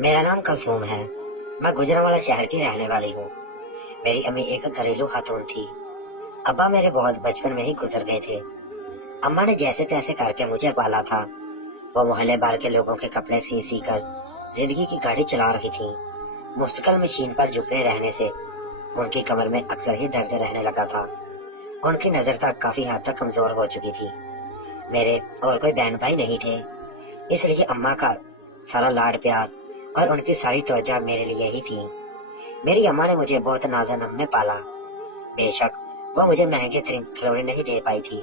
मेरा नाम कलसूम है। मैं गुजरांवाला शहर की रहने वाली हूँ। मेरी अम्मी एक घरेलू खातून थी। अब्बा मेरे बहुत बचपन में ही गुजर गए थे। अम्मा ने जैसे तैसे करके मुझे पाला था। वो मोहल्ले भर के लोगों के कपड़े सी सी कर जिंदगी की गाड़ी चला रही थी। मुस्तकिल मशीन पर झुके रहने से उनकी कमर में अक्सर ही दर्द रहने लगा था। उनकी नजर तक काफी हद तक कमजोर हो चुकी थी। मेरे और कोई बहन भाई नहीं थे, इसलिए अम्मा का सारा लाड प्यार और उनकी सारी तवज्जो मेरे लिए ही थी। मेरी अम्मा ने मुझे बहुत नाज़-नम में पाला। बेशक वो मुझे महंगे तरीन खिलौने नहीं दे पाई थी,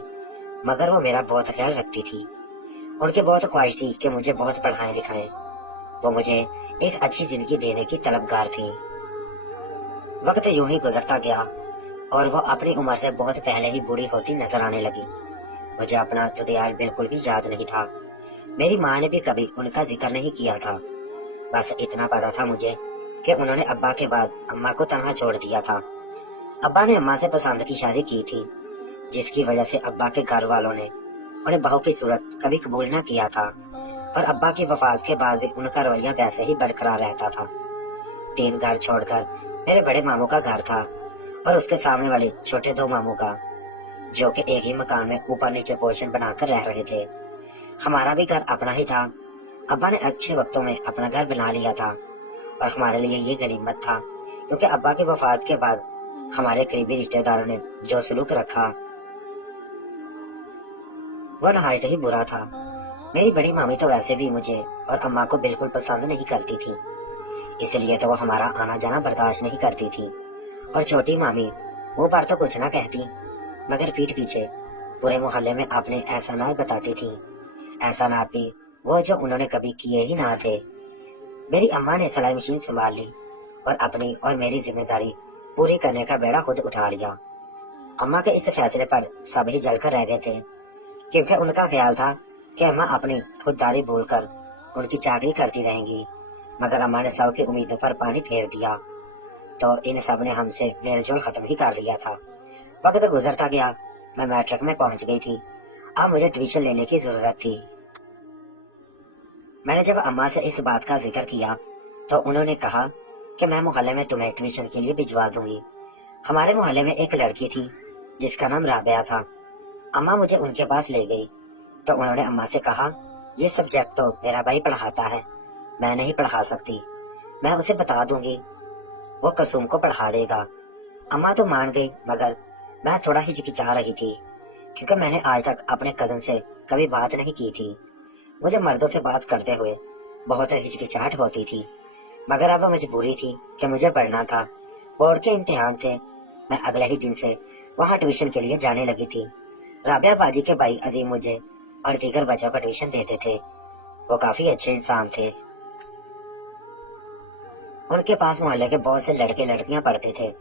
मगर वो मेरा बहुत ख्याल रखती थी। उनकी बहुत ख्वाहिश थी कि मुझे बहुत पढ़ाएं लिखाएं। वो मुझे एक अच्छी जिंदगी देने की तलबगार थी। वक्त यूं ही गुजरता गया और वो अपनी उम्र से बहुत पहले ही बूढ़ी होती नजर आने लगी। मुझे अपना दुदियाल बिल्कुल भी याद नहीं था। मेरी माँ ने भी कभी उनका जिक्र नहीं किया था। बस इतना पता था मुझे कि उन्होंने अब्बा के बाद अम्मा को तनहा छोड़ दिया था। अब्बा ने अम्मा से पसंद की शादी की थी, जिसकी वजह से अब्बा के घर वालों ने उन्हें बहू की सूरत कभी कबूल न किया था। और अब्बा की वफात के बाद भी उनका रवैया वैसे ही बरकरार रहता था। 3 घर छोड़कर मेरे बड़े मामू का घर था और उसके सामने वाले छोटे 2 मामू का, जो कि एक ही मकान में ऊपर नीचे पोर्शन बनाकर रह रहे थे। हमारा भी घर अपना ही था। अब्बा ने अच्छे वक्तों में अपना घर बना लिया था और हमारे लिए ये गनीमत था, क्योंकि अब्बा की वफात के बाद हमारे करीबी रिश्तेदारों ने जो सलूक रखा वो नहायत ही बुरा था। मेरी बड़ी मामी तो वैसे भी मुझे और अम्मा को बिल्कुल पसंद नहीं करती थी, इसलिए तो वो हमारा आना जाना बर्दाश्त नहीं करती थी। और छोटी मामी मुंह पर तो कुछ ना कहती, मगर पीठ पीछे पूरे मोहल्ले में अपने एहसानात बताती थी। एहसानात भी वो जो उन्होंने कभी किए ही ना थे। मेरी अम्मा ने सिलाई मशीन संभाल ली और अपनी और मेरी जिम्मेदारी पूरी करने का बेड़ा खुद उठा लिया। अम्मा के इस फैसले पर सब ही जलकर रह गए थे, क्योंकि उनका ख्याल था कि अम्मा अपनी खुददारी भूलकर उनकी चाकरी करती रहेंगी। मगर अम्मा ने सबकी उम्मीदों पर पानी फेर दिया, तो इन सब ने हमसे मेलजोल खत्म ही कर लिया था। वक्त गुजरता गया, मैं मैट्रिक में पहुंच गई थी। अब मुझे ट्यूशन लेने की जरूरत थी। मैंने जब अम्मा से इस बात का जिक्र किया तो उन्होंने कहा कि मैं मोहल्ले में तुम्हें ट्यूशन के लिए भिजवा दूंगी। हमारे मोहल्ले में एक लड़की थी जिसका नाम राबिया था। अम्मा मुझे उनके पास ले गई तो उन्होंने अम्मा से कहा, ये सब्जेक्ट तो मेरा भाई पढ़ाता है, मैं नहीं पढ़ा सकती। मैं उसे बता दूंगी, वो कलसूम को पढ़ा देगा। अम्मा तो मान गई, मगर मैं थोड़ा हिचकिचा रही थी, क्योंकि मैंने आज तक अपने कजन से कभी बात नहीं की थी। मुझे मर्दों से बात करते हुए बहुत हिचकिचाहट होती थी, मगर अब मजबूरी थी कि मुझे पढ़ना था। बोर्ड के इम्तिहान थे। मैं अगले ही दिन से वहाँ ट्यूशन के लिए जाने लगी थी। राबिया बाजी के भाई अजीम मुझे और दीगर बच्चों को ट्यूशन देते थे। वो काफी अच्छे इंसान थे। उनके पास मोहल्ले के बहुत से लड़के लड़कियां पढ़ते थे।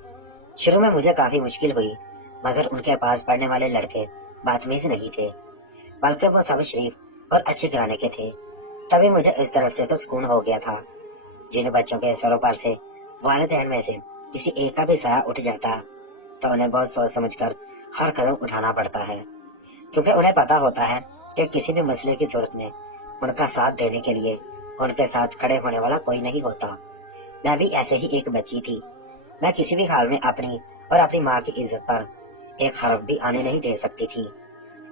शुरू में मुझे काफी मुश्किल हुई, मगर उनके पास पढ़ने वाले लड़के बदतमीज नहीं थे, बल्कि वो सब शरीफ और अच्छे घराने के थे। तभी मुझे इस तरफ से तो सुकून हो गया था। जिन बच्चों के सरों पर से वालिदैन में से किसी एक का भी साया उठ जाता तो उन्हें बहुत सोच समझकर हर कदम उठाना पड़ता है, क्योंकि उन्हें पता होता है कि किसी भी मसले की सूरत में उनका साथ देने के लिए उनके साथ खड़े होने वाला कोई नहीं होता। मैं भी ऐसे ही एक बच्ची थी। मैं किसी भी हाल में अपनी और अपनी माँ की इज्जत पर एक हर्फ भी आने नहीं दे सकती थी,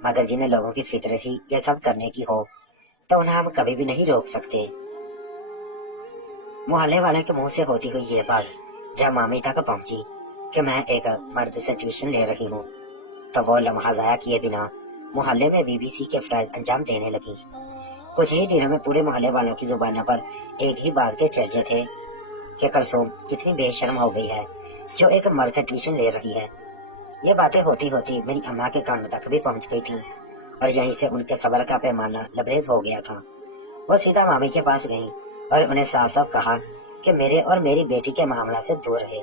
मगर जिन्हें लोगों की फितरत ही ये सब करने की हो तो उन्हें हम कभी भी नहीं रोक सकते। मोहल्ले वाले के मुंह से होती हुई ये बात जब मामी तक पहुंची कि मैं एक मर्द से ट्यूशन ले रही हूँ, तो वो लम्हा जाया किए बिना मोहल्ले में बीबीसी के फराइज अंजाम देने लगी। कुछ ही दिनों में पूरे मोहल्ले वालों की जुबानों पर एक ही बात के चर्चे थे कि कलसूम कितनी बेशर्म हो गई है जो एक मर्द से ट्यूशन ले रही है। ये बातें होती होती मेरी अम्मा के कानों तक भी पहुंच गई थी और यहीं से उनके सब्र का पैमाना लबरेज हो गया था। वो सीधा मामी के पास गई और उन्हें साफ साफ कहा कि मेरे और मेरी बेटी के मामला से दूर रहे,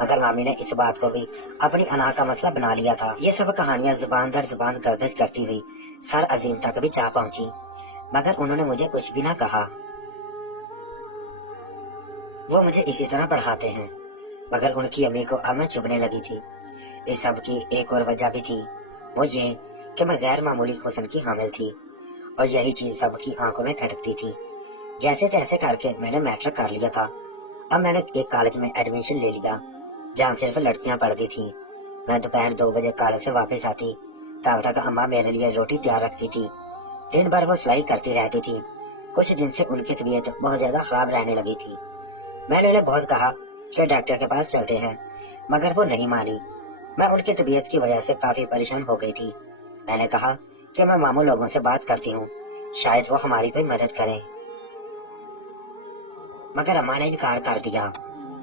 मगर मामी ने इस बात को भी अपनी अना का मसला बना लिया था। ये सब कहानियां जुबान दर जुबान गर्दिश करती हुई सर अजीम तक भी जा पहुंची, मगर उन्होंने मुझे कुछ भी ना कहा। वो मुझे इसी तरह पढ़ाते हैं, मगर उनकी अम्मी को अब मैं चुभने लगी थी। इस सब की एक और वजह भी थी, वो ये कि मैं गैर मामूली हुस्न की हामिल थी और यही चीज सबकी आंखों में खटकती थी। जैसे तैसे करके मैंने मैट्रिक कर लिया था। अब मैंने एक कॉलेज में एडमिशन ले लिया जहाँ सिर्फ लड़कियां पढ़ती थी। मैं दोपहर 2 बजे कॉलेज से वापस आती, तब तक अम्मा मेरे लिए रोटी तैयार रखती थी। दिन भर वो सिलाई करती रहती थी। कुछ दिन से उनकी तबीयत बहुत ज्यादा खराब रहने लगी थी। मैंने उन्हें बहुत कहा कि डॉक्टर के पास चलते हैं, मगर वो नहीं मानी। मैं उनकी तबीयत की वजह से काफी परेशान हो गई थी। मैंने कहा कि मैं मामू लोगों से बात करती हूँ, शायद वो हमारी कोई मदद करें। मगर अम्मा ने इनकार कर दिया,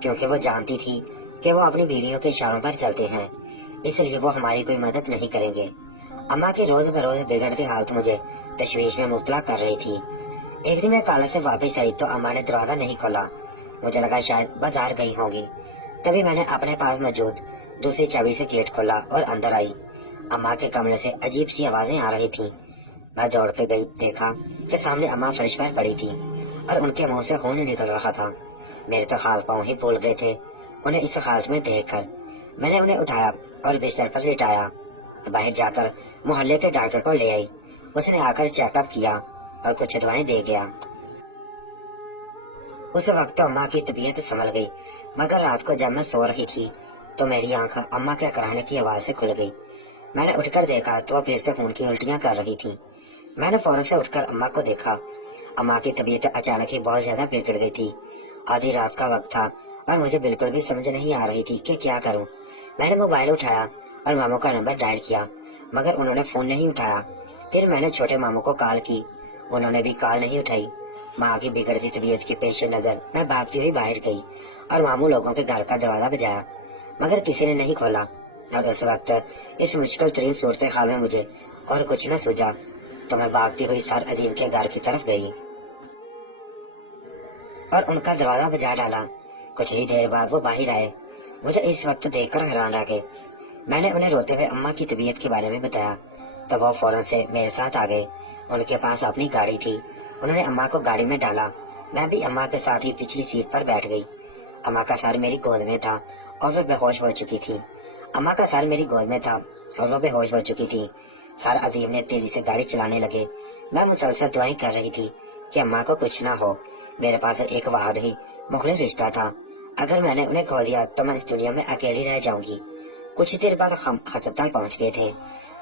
क्योंकि वो जानती थी कि वो अपनी बीवियों के इशारों पर चलते हैं, इसलिए वो हमारी कोई मदद नहीं करेंगे। अम्मा की रोज बरोज बिगड़ती हालत मुझे तशवीश में मुब्तला कर रही थी। एक दिन मैं कॉलेज से वापस आई तो अम्मा ने दरवाजा नहीं खोला। मुझे लगा शायद बाजार गई होंगी। तभी मैंने अपने पास मौजूद दूसरी चाबी से गेट खोला और अंदर आई। अम्मा के कमरे से अजीब सी आवाजें आ रही थीं। मैं दौड़ के गई, देखा कि सामने अम्मा फर्श पर पड़ी थी और उनके मुंह से खून निकल रहा था। मेरे तो हाथ पांव ही फूल गए थे उन्हें इस हालत में देखकर। मैंने उन्हें उठाया और बिस्तर पर लिटाया। बाहर जाकर मोहल्ले के डॉक्टर को ले आई। उसने आकर चेकअप किया और कुछ दवाएं दे गया। उस वक्त तो अम्मा की तबीयत संभल गई, मगर रात को जब मैं सो रही थी तो मेरी आंख अम्मा के कराने की आवाज से खुल गई। मैंने उठकर देखा तो वो फिर से खून की उल्टियां कर रही थी। मैंने फौरन से उठकर अम्मा को देखा। अम्मा की तबीयत अचानक ही बहुत ज्यादा बिगड़ गई थी। आधी रात का वक्त था और मुझे बिल्कुल भी समझ नहीं आ रही थी कि क्या करूं। मैंने मोबाइल उठाया और मामू का नंबर डायल किया, मगर उन्होंने फोन नहीं उठाया। फिर मैंने छोटे मामू को कॉल की, उन्होंने भी कॉल नहीं उठाई। माँ की बिगड़ती तबीयत के पेश नजर मैं भागती हुई बाहर गई और मामू लोगों के घर का दरवाजा बजाया, मगर किसी ने नहीं खोला। और उस वक्त इस मुश्किल तरीन सूरत हाल में मुझे और कुछ न सूझा तो मैं भागती हुई सर अजीम के घर की तरफ गई और उनका दरवाजा बजा डाला। कुछ ही देर बाद वो बाहर आए। मुझे इस वक्त देखकर हैरान रह गए। मैंने उन्हें रोते हुए अम्मा की तबीयत के बारे में बताया तो वो फौरन से मेरे साथ आ गए। उनके पास अपनी गाड़ी थी। उन्होंने अम्मा को गाड़ी में डाला। मैं भी अम्मा के साथ ही पिछली सीट पर बैठ गई। अम्मा का सर मेरी गोद में था और वो बेहोश हो चुकी थी। अम्मा का सर मेरी गोद में था और वो बेहोश हो चुकी थी। सर अजीम ने तेजी से गाड़ी चलाने लगे। मैं मुसलसल दुआएं कर रही थी कि अम्मा को कुछ ना हो। मेरे पास एक वाहद ही मुखलिस रिश्ता था। अगर मैंने उन्हें खो दिया तो मैं इस दुनिया में अकेली रह जाऊंगी। कुछ देर बाद हम अस्पताल पहुंच गए थे।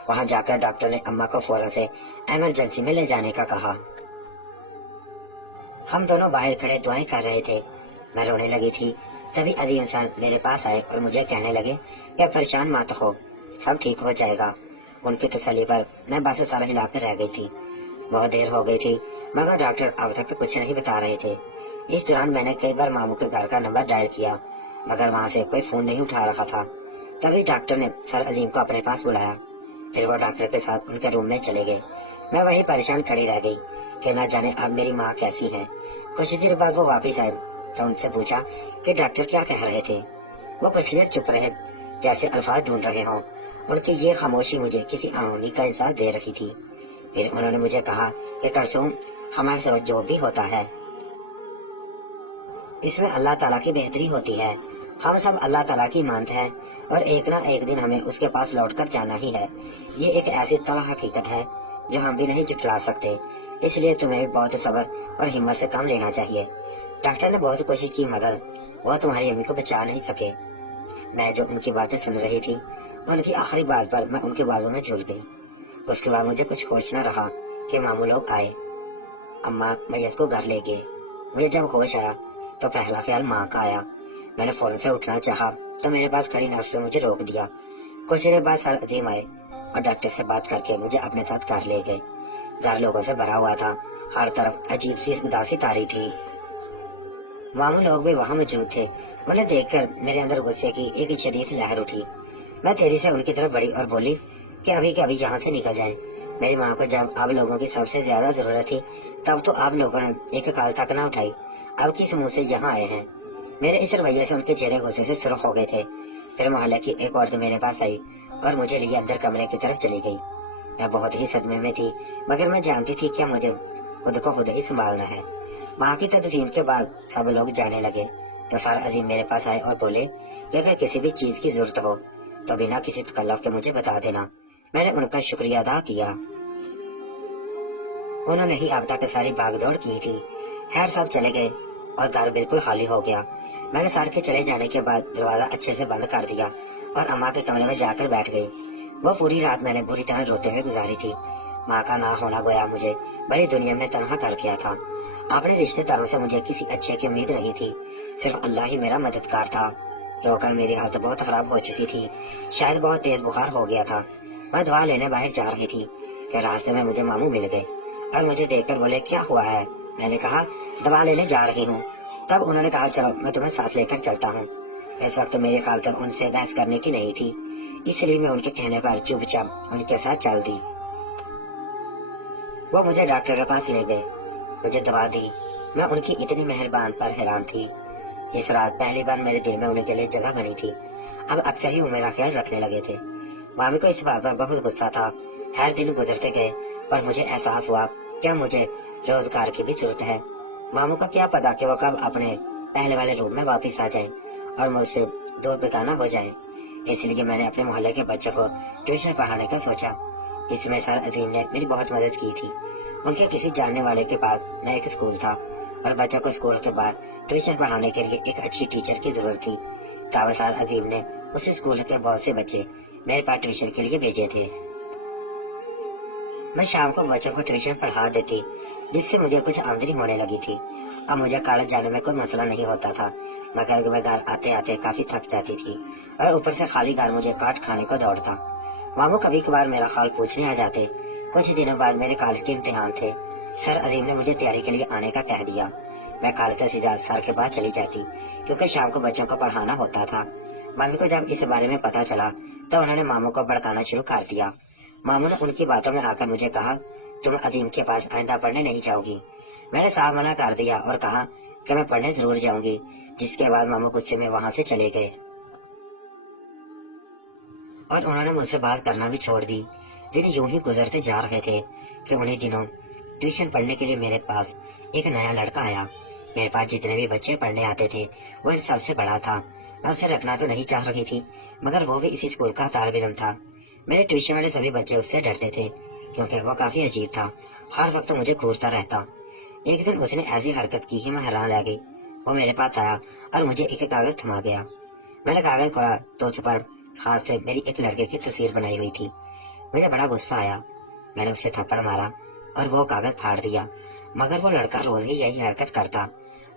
वहां जाकर डॉक्टर ने अम्मा को फौरन से इमरजेंसी में ले जाने का कहा। हम दोनों बाहर खड़े दुआएं कर रहे थे। मैं रोने लगी थी। तभी अजीम इंसान मेरे पास आए और मुझे कहने लगे कि परेशान मत हो, सब ठीक हो जाएगा। उनकी तसल्ली पर मैं बस सर हिला कर रह गई थी। बहुत देर हो गई थी, मगर डॉक्टर अब तक कुछ नहीं बता रहे थे। इस दौरान मैंने कई बार मामू के घर का नंबर डायल किया, मगर वहाँ से कोई फोन नहीं उठा रखा था। तभी डॉक्टर ने सर अजीम को अपने पास बुलाया। फिर वो डॉक्टर के साथ उनके रूम में चले गए। मैं वही परेशान खड़ी रह गई कि न जाने अब मेरी माँ कैसी है। कुछ देर बाद वो वापस आए तो उनसे पूछा कि डॉक्टर क्या कह रहे थे। वो कुछ देर चुप रहे, जैसे अल्फाज ढूंढ रहे हों। उनकी ये खामोशी मुझे किसी अनहोनी का एहसास दे रही थी। फिर उन्होंने मुझे कहा कि करसूम, हमारे साथ जो भी होता है इसमें अल्लाह ताला की बेहतरी होती है। हम सब अल्लाह ताला की मानते हैं और एक ना एक दिन हमें उसके पास लौटकर जाना ही है। ये एक ऐसी तला हकीकत है जो हम भी नहीं झुठला सकते, इसलिए तुम्हें भी बहुत सब्र और हिम्मत से काम लेना चाहिए। डॉक्टर ने बहुत कोशिश की, मगर वो तुम्हारी अम्मी को बचा नहीं सके। मैं जो उनकी बातें सुन रही थी, उनकी आखिरी बात पर मैं उनके बाजू में झूल गई। उसके बाद मुझे कुछ होश न रहा कि मामू लोग आए। अम्मा मैयत को घर ले गए। मुझे जब होश आया तो पहला ख्याल माँ का आया। मैंने फौरन से उठना चाहा तो मेरे पास खड़ी नर्स ने मुझे रोक दिया। कुछ देर बाद सर अजीम आए और डॉक्टर से बात करके मुझे अपने साथ घर ले गए। घर लोगों से भरा हुआ था, हर तरफ अजीब सी उदासी तारी थी। मामू लोग भी वहाँ मौजूद थे। उन्हें देखकर मेरे अंदर गुस्से की एक शदीद लहर उठी। मैं तेजी से उनकी तरफ बढ़ी और बोली कि अभी के अभी यहाँ से निकल जाएं। मेरी माँ को जब आप लोगों की सबसे ज्यादा जरूरत थी तब तो आप लोगों ने एक कॉल तक न उठाई, अब किस मुंह से यहाँ आए हैं। मेरे इस रवैये से उनके चेहरे गुस्से से सुर्ख हो गए थे। फिर मोहल्ले की एक औरत मेरे पास आई और मुझे लिए अंदर कमरे की तरफ चली गई। मैं बहुत ही सदमे में थी, मगर मैं जानती थी कि मुझे खुद को खुद ही संभालना है। वहाँ की तदफीन के बाद सब लोग जाने लगे तो सर अजीम मेरे पास आए और बोले कि अगर किसी भी चीज की जरूरत हो तो बिना किसी तकल्लुफ के मुझे बता देना। मैंने उनका शुक्रिया अदा किया। उन्होंने ही अब तक सारी भागदौड़ की थी। खैर सब चले गए और घर बिल्कुल खाली हो गया। मैंने सर के चले जाने के बाद दरवाजा अच्छे से बंद कर दिया और अम्मा के कमरे में जाकर बैठ गई। वो पूरी रात मैंने बुरी तरह रोते हुए गुजारी थी। माँ का ना होना गोया मुझे बड़ी दुनिया में तनहा कर दिया था। अपने रिश्तेदारों से मुझे किसी अच्छे की उम्मीद नहीं थी, सिर्फ अल्लाह ही मेरा मददगार था। रोकर मेरी हालत बहुत खराब हो चुकी थी, शायद बहुत तेज बुखार हो गया था। मैं दवा लेने बाहर जा रही थी कि रास्ते में मुझे मामू मिल गए और मुझे देखकर बोले, क्या हुआ है? मैंने कहा, दवा लेने जा रही हूँ। तब उन्होंने कहा, चलो मैं तुम्हें साथ लेकर चलता हूँ। इस वक्त मेरी हालत उनसे बहस करने की नहीं थी, इसलिए मैं उनके कहने पर चुपचाप उनके साथ चल दी। वो मुझे डॉक्टर के पास ले गए, मुझे दवा दी। मैं उनकी इतनी मेहरबान पर हैरान थी। इस रात पहली बार मेरे दिल में उनके लिए जगह बनी थी। अब अक्सर ही वो मेरा ख्याल रखने लगे थे। मामी को इस बात पर बहुत गुस्सा था। हर दिन गुजरते गए पर मुझे एहसास हुआ कि मुझे रोजगार की भी जरूरत है। मामू का क्या पता कि वो कब अपने पहले वाले रूप में वापस आ जाए और मुझसे दूर बेगाना हो जाए। इसलिए मैंने अपने मोहल्ले के बच्चों को ट्यूशन पढ़ाने का सोचा। इसमें सर अदीम ने मेरी बहुत मदद की थी। उनके किसी जानने वाले के पास नया एक स्कूल था और बच्चों को स्कूल के बाद ट्यूशन पढ़ाने के लिए एक अच्छी टीचर की जरूरत थी। तब सर अजीम ने उस स्कूल के बहुत से बच्चे मेरे पास ट्यूशन के लिए भेजे थे। मैं शाम को बच्चों को ट्यूशन पढ़ा देती, जिससे मुझे कुछ आमदनी होने लगी थी। अब मुझे कॉलेज जाने में कोई मसला नहीं होता था, मगर मैं घर आते आते काफी थक जाती थी और ऊपर से खाली घर मुझे काट खाने को दौड़ता। मामू कभी कभार मेरा हाल पूछने आ जाते। कुछ दिनों बाद मेरे कॉलेज के इम्तिहान थे। सर अजीम ने मुझे तैयारी के लिए आने का कह दिया। मैं कॉलेज से सीधा सर के पास चली जाती, क्योंकि शाम को बच्चों को पढ़ाना होता था। मामी को जब इस बारे में पता चला तो उन्होंने मामू को भड़काना शुरू कर दिया। मामू ने उनकी बातों में आकर मुझे कहा, तुम अजीम के पास आइंदा पढ़ने नहीं जाओगी। मैंने साफ मना कर दिया और कहा कि मैं पढ़ने जरूर जाऊंगी, जिसके बाद मामू गुस्से में वहां से चले गए और उन्होंने मुझसे बात करना भी छोड़ दी। दिन यूं ही गुजरते जा रहे थे कि उन्हीं दिनों ट्यूशन पढ़ने के लिए मेरे पास एक नया लड़का आया। मेरे पास जितने भी बच्चे पढ़ने आते थे वो इन सबसे बड़ा था। मैं उसे रखना तो नहीं चाह रही थी, मगर वो भी इसी स्कूल का तालिब इल्म था। मेरे ट्यूशन वाले सभी बच्चे उससे डरते थे, क्योंकि वो काफी अजीब था, हर वक्त मुझे घूरता रहता। एक दिन उसने ऐसी हरकत की कि मैं हैरान रह गई। वो मेरे पास आया और मुझे एक कागज थमा गया। मैंने कागज खोला तो उस पर हाथ से मेरी एक लड़के की तस्वीर बनाई हुई थी। मुझे बड़ा गुस्सा आया। मैंने उसे थप्पड़ मारा और वो कागज फाड़ दिया, मगर वो लड़का रोज ही यही हरकत करता।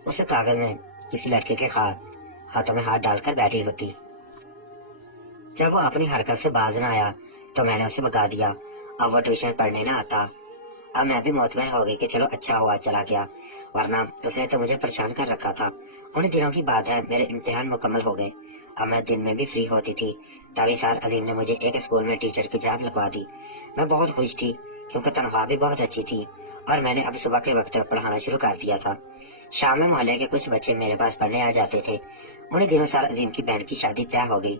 उस कागज में किसी लड़के के हाथों में हाथ डालकर बैठी होती। जब वो अपनी हरकत से बाज न आया तो मैंने उसे भगा दिया। अब वो ट्यूशन पढ़ने न आता। अब मैं भी मुतमईन हो गई कि चलो अच्छा हुआ चला गया, वरना उसने तो मुझे परेशान कर रखा था। उन दिनों की बात है, मेरे इम्तिहान मुकम्मल हो गए। अब मैं दिन में भी फ्री होती थी। तभी सर अजीम ने मुझे एक स्कूल में टीचर की जॉब लगवा दी। मैं बहुत खुश थी, क्योंकि तनख्वाह भी बहुत अच्छी थी और मैंने अब सुबह के वक्त पढ़ाना शुरू कर दिया था। शाम में मोहल्ले के कुछ बच्चे मेरे पास पढ़ने आ जाते थे। उन्हीं दिनों सर अजीम की बहन की शादी तय हो गई।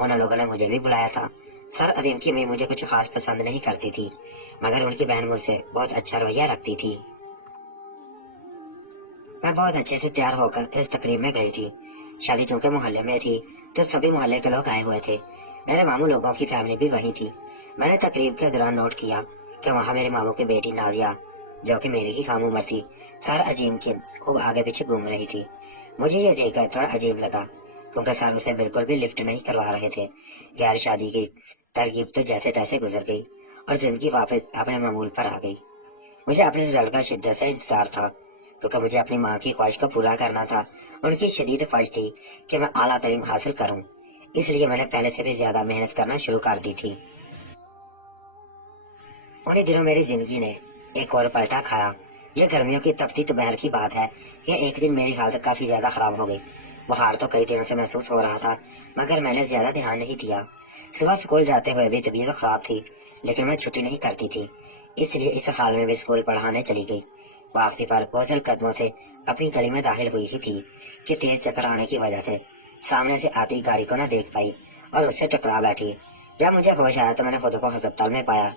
उन लोगों ने मुझे भी बुलाया था। सर अजीम की अम्मी मुझे कुछ खास पसंद नहीं करती थी, मगर उनकी बहन मुझसे बहुत अच्छा रवैया रखती थी। मैं बहुत अच्छे से तैयार होकर इस तकरीब में गई थी। शादी चूंकि मोहल्ले में थी तो सभी मोहल्ले के लोग आए हुए थे। मेरे मामू लोगों की फैमिली भी वही थी। मैंने तकरीब के दौरान नोट किया कि वहाँ मेरे मामू की बेटी नाजिया, जो कि मेरी ही कम उम्र थी, सर अजीम के खूब आगे पीछे घूम रही थी। मुझे ये देखकर थोड़ा अजीब लगा, क्योंकि सर उसे बिल्कुल भी लिफ्ट नहीं करवा रहे थे। गैर शादी की तरकीब तो जैसे तैसे गुजर गई और जिंदगी वापस अपने मामूल पर आ गई। मुझे अपने रिजल्ट का शिद्दत से इंतजार था, क्योंकि मुझे अपनी माँ की ख्वाहिश को पूरा करना था। उनकी शदीद ख्वाहिश थी कि मैं आला तालीम हासिल करूं, इसलिए मैंने पहले से भी ज्यादा मेहनत करना शुरू कर दी थी। उन्हीं दिनों मेरी जिंदगी ने एक और पलटा खाया। ये गर्मियों की तपती दोपहर की बात है कि एक दिन मेरी हालत काफी ज्यादा खराब हो गई। बुखार तो कई दिनों से महसूस हो रहा था, मगर मैंने ज्यादा ध्यान नहीं दिया। सुबह स्कूल जाते हुए भी तबीयत खराब थी, लेकिन मैं छुट्टी नहीं करती थी, इसलिए इस हाल में भी स्कूल पढ़ाने चली गई। वापसी पर बोझल कदमों से अपनी गली में दाखिल हुई ही थी कि तेज चक्कर आने की वजह से सामने से आती गाड़ी को न देख पाई और उससे टकरा बैठी। जब मुझे होश आया तो मैंने खुद को अस्पताल में पाया।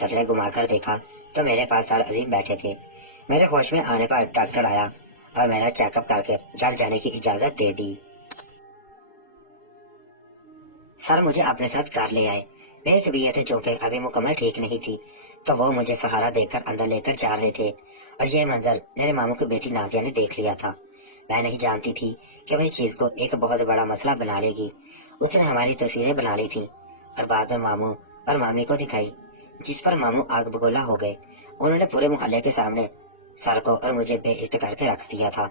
नजरें घुमाकर देखा तो मेरे पास सर अजीम बैठे थे। मेरे होश में आने पर डॉक्टर आया और मेरा चेकअप करके घर जाने की इजाजत दे दी। सर मुझे अपने साथ कार ले आए। मेरी तबीयत चूंकि अभी मुकम्मल ठीक नहीं थी, तो वो मुझे सहारा देकर अंदर लेकर जा रहे थे, और ये मंजर मेरे मामू की बेटी नाजिया ने देख लिया था। मैं नहीं जानती थी कि वह चीज को एक बहुत बड़ा मसला बना लेगी। उसने हमारी तस्वीरें बना ली थी और बाद में मामू और मामी को दिखाई, जिस पर मामू आग बगोला हो गए। उन्होंने पूरे मोहल्ले के सामने सर को और मुझे बेइज्जत करके रख दिया था।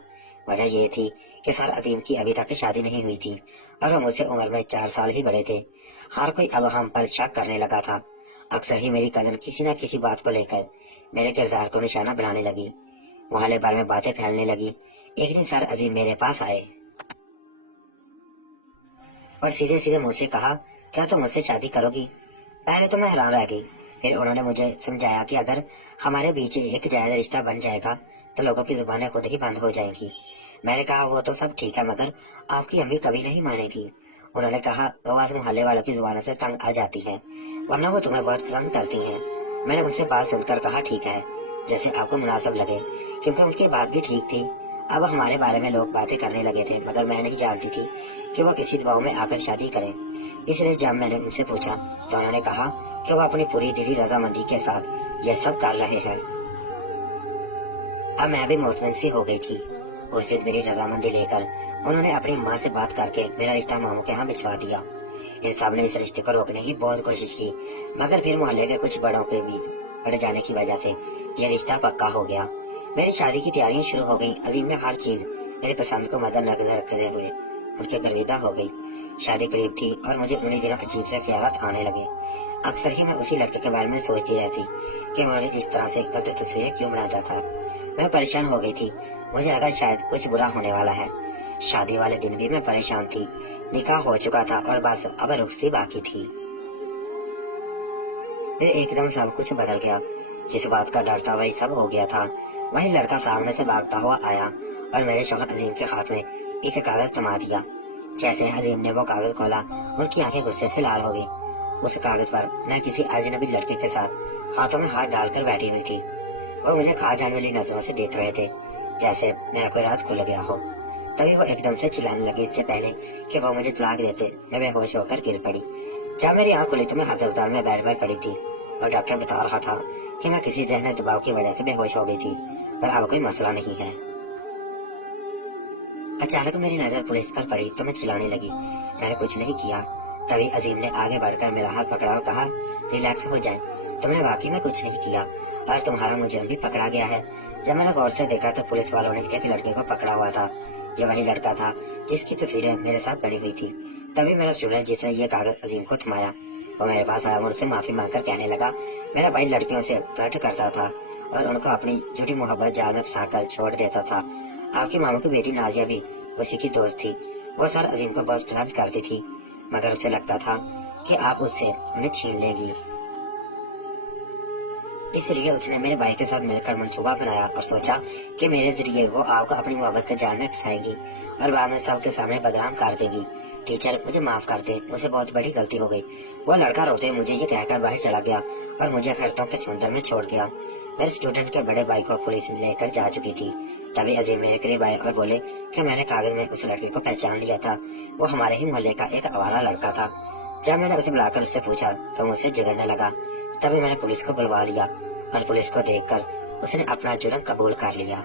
वजह ये थी कि सर अजीम की अभी तक शादी नहीं हुई थी और वो मुझसे उम्र में 4 साल ही बड़े थे। हर कोई अब हम पर शक करने लगा था। अक्सर ही मेरी कजन किसी न किसी बात को लेकर मेरे किरदार को निशाना बनाने लगी। मोहल्ले भर में बातें फैलने लगी। एक दिन सर अजीम मेरे पास आए और सीधे सीधे मुझसे कहा, क्या तुम मुझसे शादी करोगी? पहले तो मैं हैरान रह गई। फिर उन्होंने मुझे समझाया कि अगर हमारे बीच एक जायज रिश्ता बन जाएगा तो लोगों की जुबानें खुद ही बंद हो जाएंगी। मैंने कहा, वो तो सब ठीक है, मगर आपकी अम्मी कभी नहीं मानेगी। उन्होंने कहा, वो आज मोहल्ले वालों की जुबानों से तंग आ जाती है, वरना वो तुम्हें बहुत पसंद करती हैं। मैंने उनसे बात सुनकर कहा, ठीक है, जैसे आपको मुनासिब लगे, क्योंकि उनकी बात भी ठीक थी। अब हमारे बारे में लोग बातें करने लगे थे, मगर मैं नहीं जानती थी कि वो किसी दबाव में आकर शादी करें। इसलिए जब मैंने उनसे पूछा तो उन्होंने कहा कि वो अपनी पूरी दिली रजामंदी के साथ यह सब कर रहे हैं। अब मैं भी मुतमईन सी हो गई थी। उस दिन मेरी रजामंदी लेकर उन्होंने अपनी माँ से बात करके मेरा रिश्ता मामू के यहाँ भिजवा दिया। इन सब ने इस रिश्ते को रोकने की बहुत कोशिश की, मगर फिर मोहल्ले के कुछ बड़ों के भी बढ़ जाने की वजह से यह रिश्ता पक्का हो गया। मेरी शादी की तैयारियां शुरू हो गई। अजीम ने हर चीज मेरी पसंद को मद्देनजर रखते हुए उनके गर्विदा हो गई। शादी करीब थी और मुझे उन्हीं दिनों अजीब से ख्यालात आने लगे। अक्सर ही मैं उसी लड़के के बारे में सोचती रहती कि मुझे इस तरह से गलत तस्वीरें क्यों बनाता था। मैं परेशान हो गई थी। मुझे लगा शायद कुछ बुरा होने वाला है। शादी वाले दिन भी मैं परेशान थी। निकाह हो चुका था और बस अब रुखसती बाकी थी। फिर एकदम सब कुछ बदल गया। जिस बात का डर था वही सब हो गया था। वही लड़का सामने से भागता हुआ आया और मेरे शौहर अजीम के हाथ में एक कागज थमा दिया। जैसे अजीम ने वो कागज खोला, उनकी आंखें गुस्से से लाल हो गई। उस कागज पर मैं किसी अजनबी लड़के के साथ हाथों में हाथ डालकर बैठी हुई थी। वो मुझे खा जाने वाली नजरों से देख रहे थे, जैसे मेरा कोई राज खुल गया हो। तभी वो एकदम से चिल्लाने लगी। इससे पहले कि वो मुझे तलाक देते, मैं बेहोश होकर गिर पड़ी। जब मेरी आंख खुली तो मैं अस्पताल में बेड पर पड़ी थी और डॉक्टर बता रहा था कि मैं किसी जहनी दबाव की वजह से बेहोश हो गई थी, पर अब कोई मसला नहीं है। अचानक मेरी नजर पुलिस पर पड़ी तो मैं चिल्लाने लगी। मैंने कुछ नहीं किया। तभी अजीम ने आगे बढ़कर मेरा हाथ पकड़ा और कहा, रिलैक्स हो जाए, तुमने वाकई में कुछ नहीं किया और तुम्हारा मुजरिम भी पकड़ा गया है। जब मैंने गौर से देखा तो पुलिस वालों ने एक लड़के को पकड़ा हुआ था। ये वही लड़का था जिसकी तस्वीरें मेरे साथ बनी हुई थी। तभी मेरा स्टूडेंट जिसने ये कागज अजीम को थमाया वो मेरे पास आया, मुझसे माफी मांगकर कहने लगा, मेरा भाई लड़कियों से फ्लर्ट करता था और उनको अपनी झूठी मोहब्बत जाल में फंसाकर छोड़ देता था। आपकी मामू की बेटी नाजिया भी उसी की दोस्त थी। वो सर अजीम को बहुत पसंद करती थी, मगर उसे लगता था कि आप उससे उन्हें छीन लेंगी। इसलिए उसने मेरे भाई के साथ मिलकर मंसूबा बनाया और सोचा कि मेरे जरिए वो आपको अपनी मोहब्बत के जाल में फंसाएगी और बाद में सबके सामने बदनाम कर देगी। टीचर, मुझे माफ कर दे, मुझे बहुत बड़ी गलती हो गई। वो लड़का रोते मुझे ये कहकर बाहर चला गया और मुझे खैरतों के समंदर में छोड़ गया। मेरे स्टूडेंट के बड़े भाई को पुलिस लेकर जा चुकी थी। तभी अजीम मेरे करीब आए और बोले कि मैंने कागज में उस लड़के को पहचान लिया था। वो हमारे ही मोहल्ले का एक आवारा लड़का था। जब मैंने उसे बुलाकर उससे पूछा तो मुझसे झगड़ने लगा। तभी मैंने पुलिस को बुलवा लिया और पुलिस को देखकर उसने अपना जुर्म कबूल कर लिया।